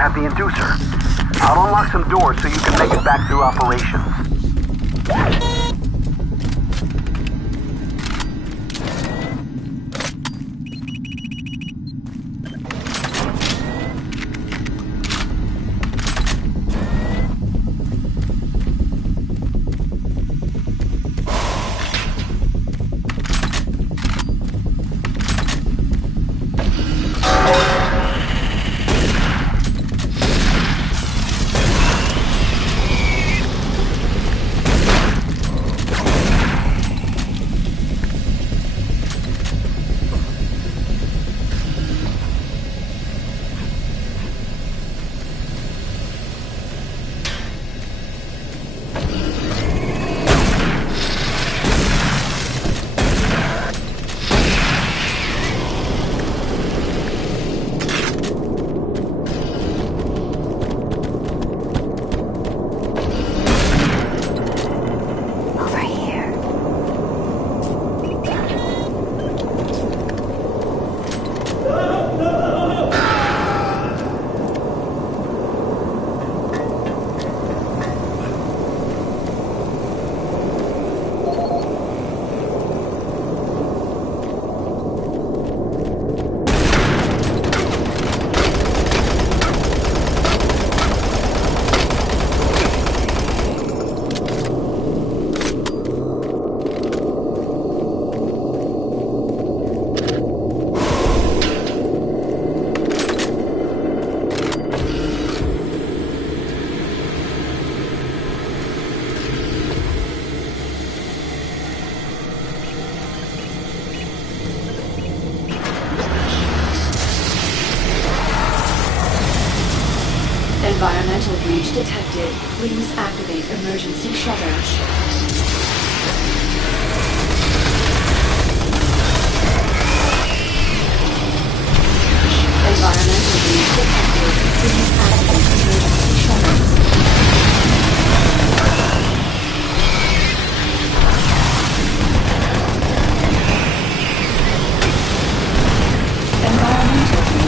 have the inducer. I'll unlock some doors so you can make it back through operations. Environmental breach detected. Please activate emergency shutters. Environmental breach detected. Please activate emergency shutters. Environmental breach contained.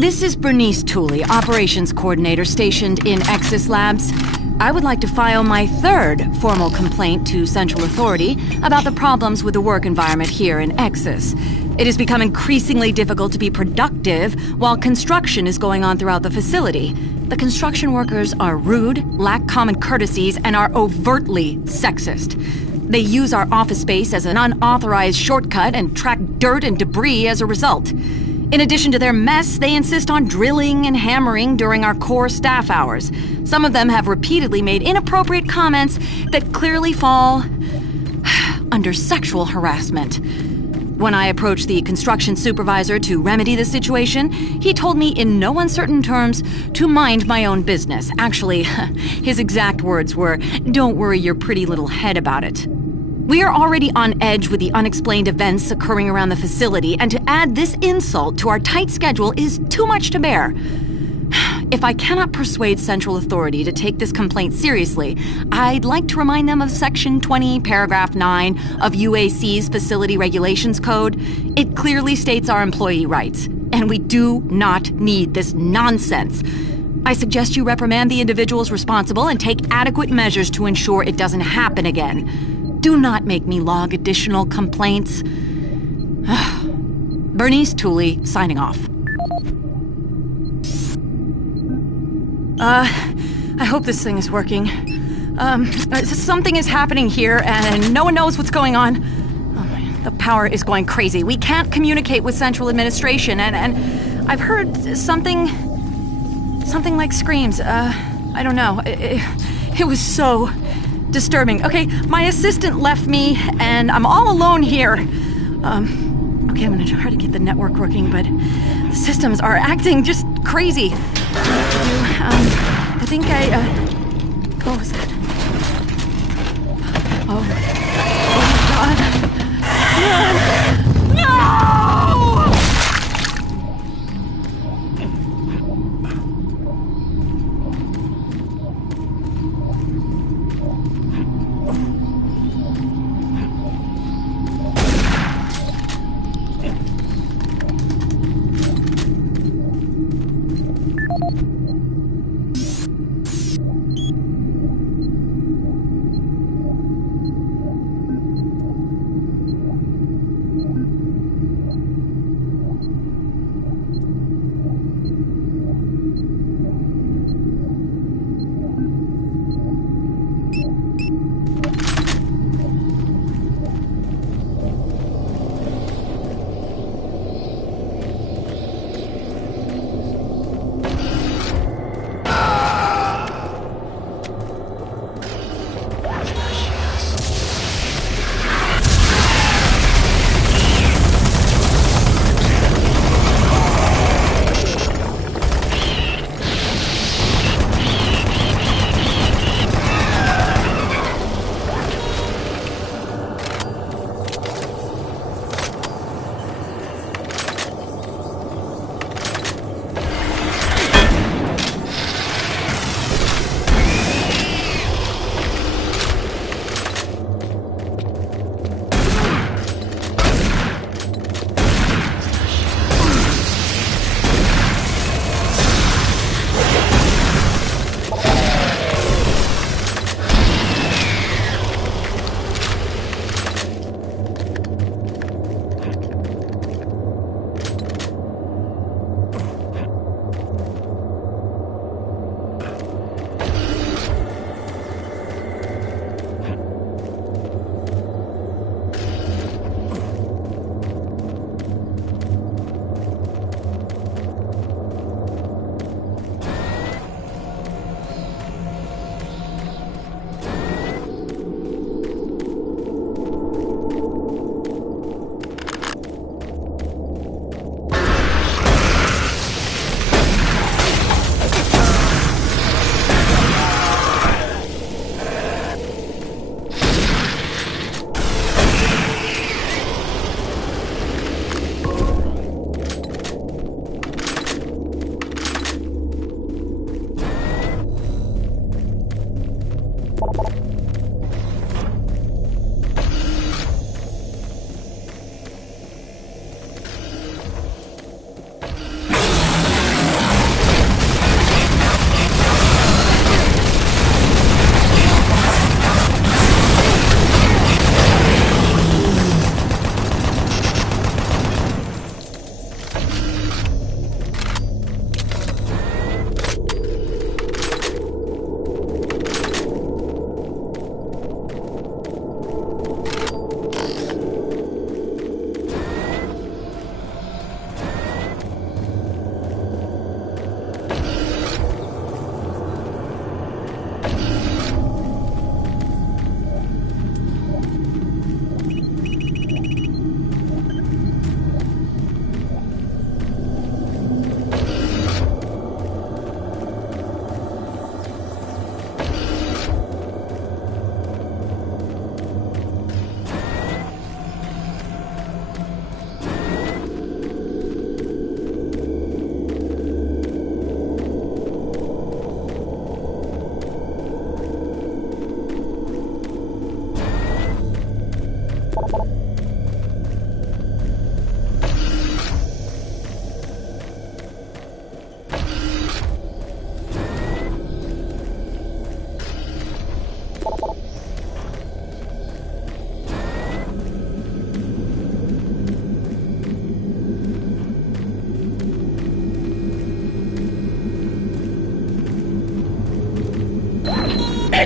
This is Bernice Tooley, Operations Coordinator stationed in Exis Labs. I would like to file my third formal complaint to Central Authority about the problems with the work environment here in Exis. It has become increasingly difficult to be productive while construction is going on throughout the facility. The construction workers are rude, lack common courtesies, and are overtly sexist. They use our office space as an unauthorized shortcut and track dirt and debris as a result. In addition to their mess, they insist on drilling and hammering during our core staff hours. Some of them have repeatedly made inappropriate comments that clearly fall under sexual harassment. When I approached the construction supervisor to remedy the situation, he told me in no uncertain terms to mind my own business. Actually, his exact words were, "Don't worry your pretty little head about it." We are already on edge with the unexplained events occurring around the facility, and to add this insult to our tight schedule is too much to bear. If I cannot persuade Central Authority to take this complaint seriously, I'd like to remind them of Section 20, Paragraph 9 of UAC's Facility Regulations Code. It clearly states our employee rights, and we do not need this nonsense. I suggest you reprimand the individuals responsible and take adequate measures to ensure it doesn't happen again. Do not make me log additional complaints. Bernice Tooley, signing off. I hope this thing is working. Something is happening here, and no one knows what's going on. Oh man, the power is going crazy. We can't communicate with Central Administration, and I've heard something like screams. I don't know. It was so disturbing. Okay, my assistant left me, and I'm all alone here. Okay, I'm gonna try to get the network working, but the systems are acting just crazy. I think what was that? Oh my God. No!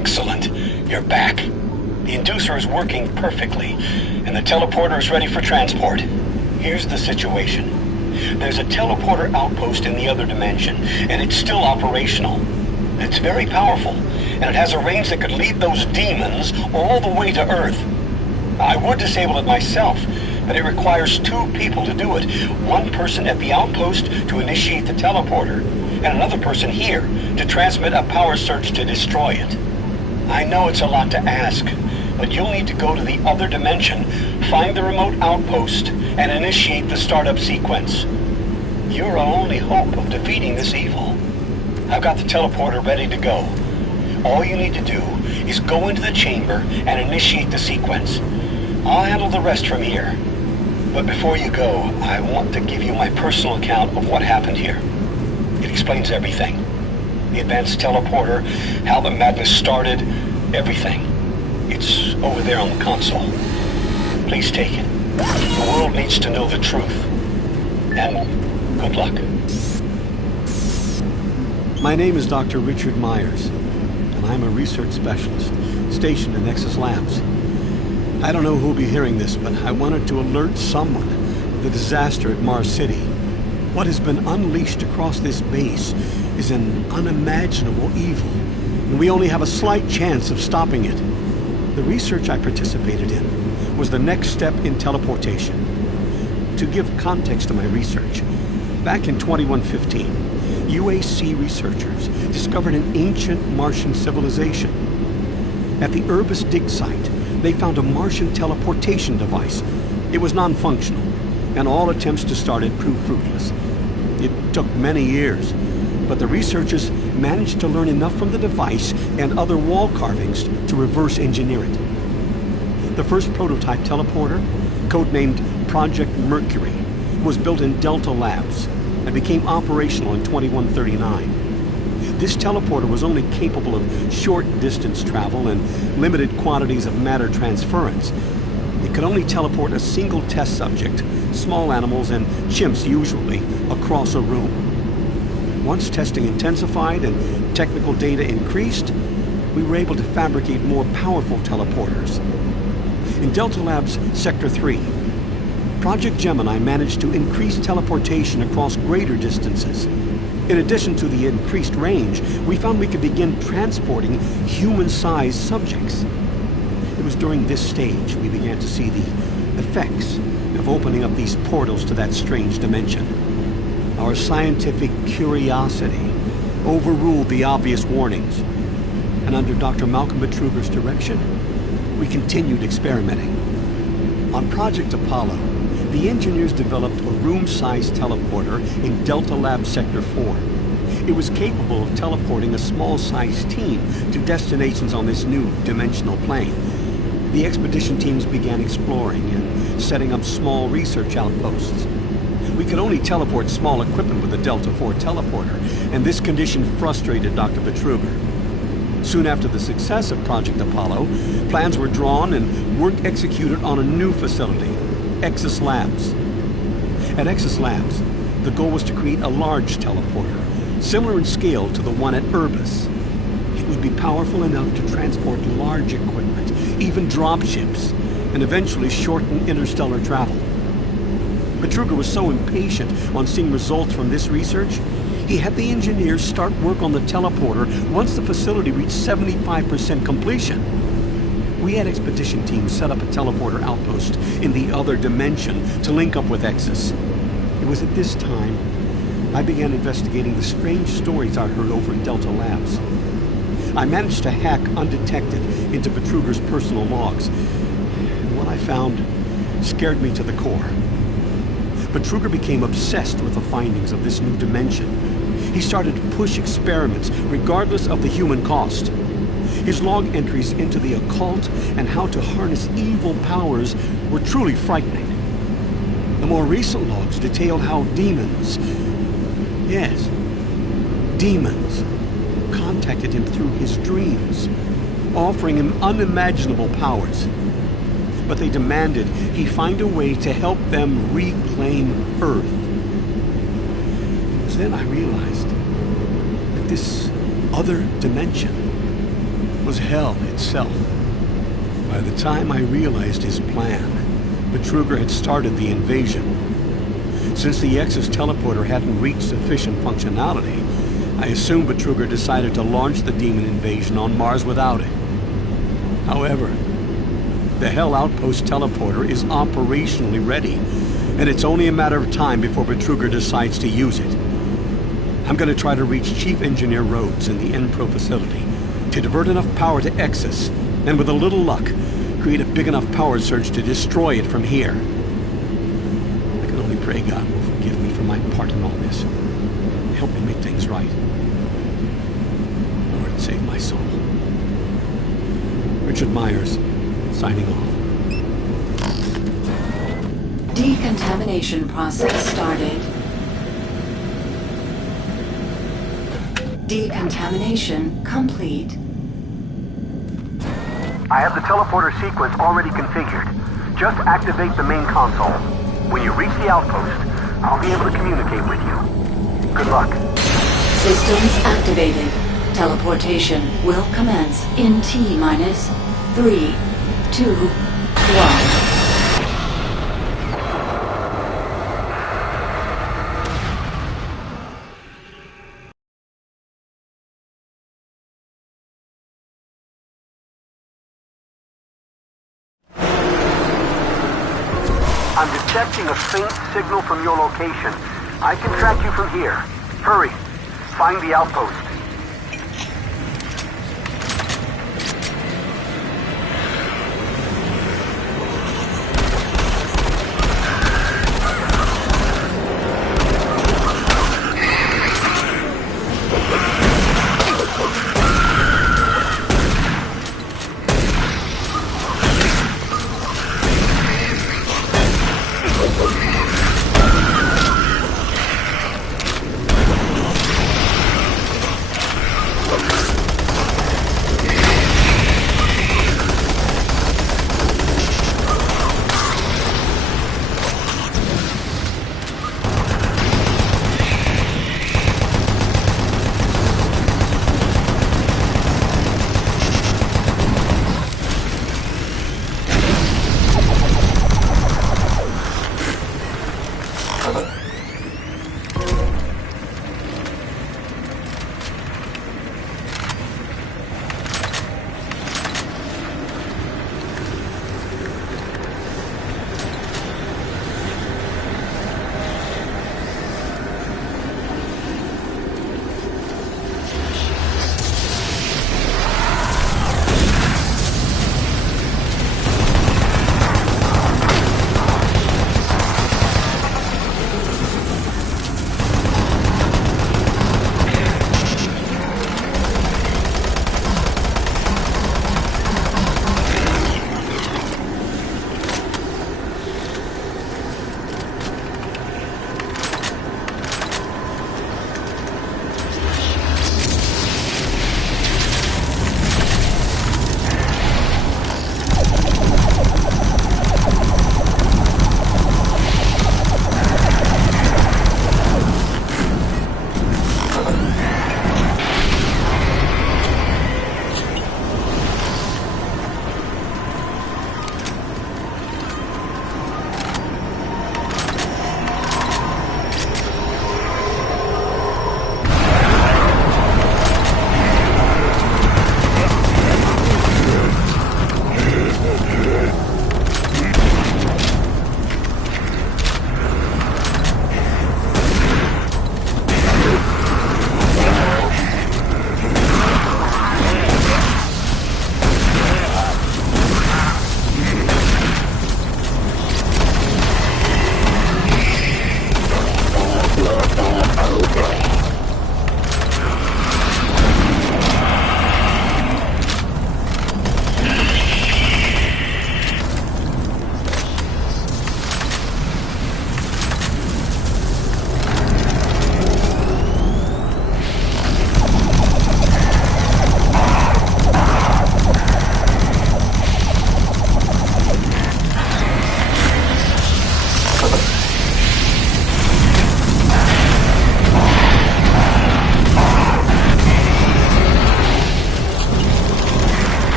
Excellent. You're back. The inducer is working perfectly, and the teleporter is ready for transport. Here's the situation. There's a teleporter outpost in the other dimension, and it's still operational. It's very powerful, and it has a range that could lead those demons all the way to Earth. I would disable it myself, but it requires 2 people to do it. One person at the outpost to initiate the teleporter, and another person here to transmit a power surge to destroy it. I know it's a lot to ask, but you'll need to go to the other dimension, find the remote outpost, and initiate the startup sequence. You're our only hope of defeating this evil. I've got the teleporter ready to go. All you need to do is go into the chamber and initiate the sequence. I'll handle the rest from here. But before you go, I want to give you my personal account of what happened here. It explains everything. The advanced teleporter, how the madness started, everything. It's over there on the console. Please take it. The world needs to know the truth. And good luck. My name is Dr. Richard Myers, and I'm a research specialist stationed in Nexus Labs. I don't know who'll be hearing this, but I wanted to alert someone of the disaster at Mars City. What has been unleashed across this base is an unimaginable evil, and we only have a slight chance of stopping it. The research I participated in was the next step in teleportation. To give context to my research, back in 2115, UAC researchers discovered an ancient Martian civilization. At the Urbis dig site, they found a Martian teleportation device. It was non-functional, and all attempts to start it proved fruitless. It took many years, but the researchers managed to learn enough from the device and other wall carvings to reverse engineer it. The first prototype teleporter, codenamed Project Mercury, was built in Delta Labs and became operational in 2139. This teleporter was only capable of short distance travel and limited quantities of matter transference. It could only teleport a single test subject, small animals and chimps usually, across a room. Once testing intensified and technical data increased, we were able to fabricate more powerful teleporters. In Delta Labs Sector 3, Project Gemini managed to increase teleportation across greater distances. In addition to the increased range, we found we could begin transporting human-sized subjects. It was during this stage we began to see the effects of opening up these portals to that strange dimension. Our scientific curiosity overruled the obvious warnings, and under Dr. Malcolm Betruger's direction, we continued experimenting. On Project Apollo, the engineers developed a room-sized teleporter in Delta Lab Sector 4. It was capable of teleporting a small-sized team to destinations on this new dimensional plane. The expedition teams began exploring and setting up small research outposts. We could only teleport small equipment with the Delta 4 teleporter, and this condition frustrated Dr. Betruger. Soon after the success of Project Apollo, plans were drawn and work executed on a new facility, Exus Labs. At Exus Labs, the goal was to create a large teleporter, similar in scale to the one at Urbis. It would be powerful enough to transport large equipment, even dropships, and eventually shorten interstellar travel. Betruger was so impatient on seeing results from this research, he had the engineers start work on the teleporter once the facility reached 75% completion. We had expedition teams set up a teleporter outpost in the other dimension to link up with Exus. It was at this time I began investigating the strange stories I heard over at Delta Labs. I managed to hack undetected into Betruger's personal logs, and what I found scared me to the core. Betruger became obsessed with the findings of this new dimension. He started to push experiments regardless of the human cost. His log entries into the occult and how to harness evil powers were truly frightening. The more recent logs detailed how demons, yes, demons, contacted him through his dreams, offering him unimaginable powers. But they demanded he find a way to help them reclaim Earth. It was then I realized that this other dimension was hell itself. By the time I realized his plan, Betruger had started the invasion. Since the X's teleporter hadn't reached sufficient functionality, I assumed Betruger decided to launch the demon invasion on Mars without it. However, the Hell Outpost teleporter is operationally ready, and it's only a matter of time before Betruger decides to use it. I'm going to try to reach Chief Engineer Rhodes in the Enpro facility to divert enough power to Exus, and with a little luck, create a big enough power surge to destroy it from here. I can only pray God will forgive me for my part in all this. Help me make things right. Lord, save my soul. Richard Myers, signing off. Decontamination process started. Decontamination complete. I have the teleporter sequence already configured. Just activate the main console. When you reach the outpost, I'll be able to communicate with you. Good luck. Systems activated. Teleportation will commence in T-minus 3, 2, 1. I'm detecting a faint signal from your location. I can track you from here. Hurry. Find the outpost.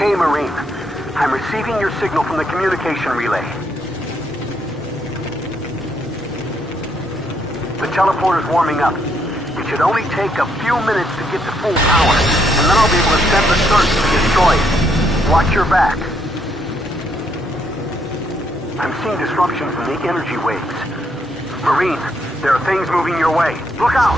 Okay, Marine. I'm receiving your signal from the communication relay. The teleporter's warming up. It should only take a few minutes to get to full power, and then I'll be able to send the search to destroy it. Watch your back. I'm seeing disruptions in the energy waves. Marine, there are things moving your way. Look out!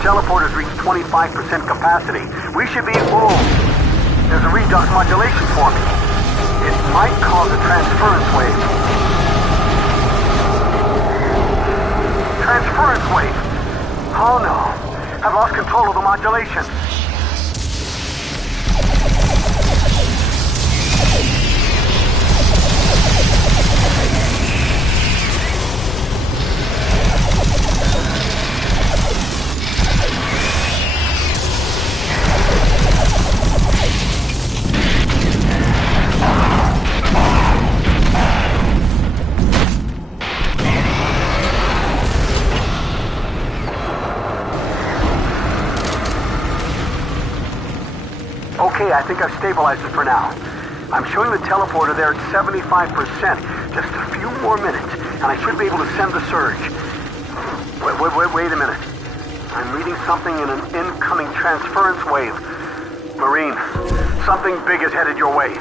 Teleporters reach 25% capacity. We should be full. There's a redux modulation forming. It might cause a transference wave. Transference wave? Oh no. I've lost control of the modulation. Okay, I think I've stabilized it for now. I'm showing the teleporter there at 75%. Just a few more minutes, and I should be able to send the surge. Wait a minute. I'm reading something in an incoming transference wave. Marine, something big is headed your way.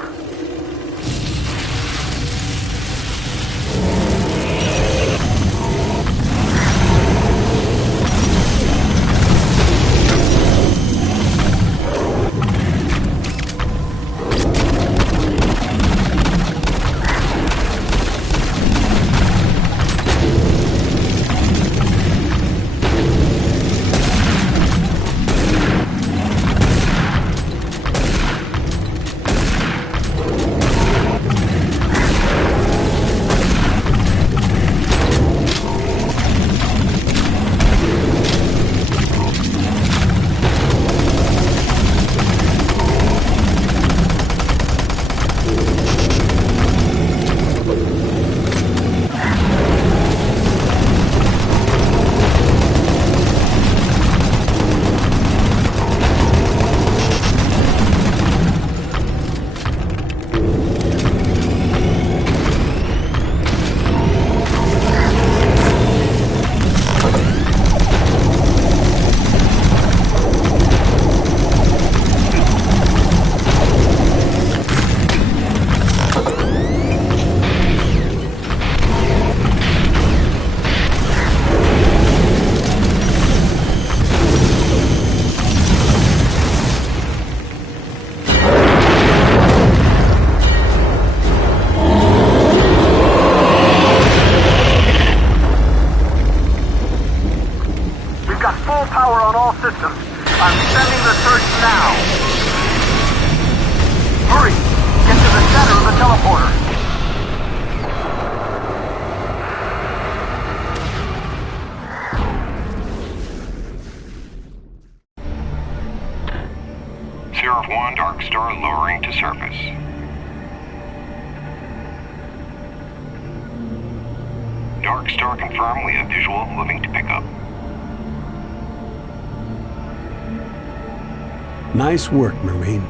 One Dark Star lowering to surface. Dark Star confirmed we have visual moving to pickup. Nice work, Marine.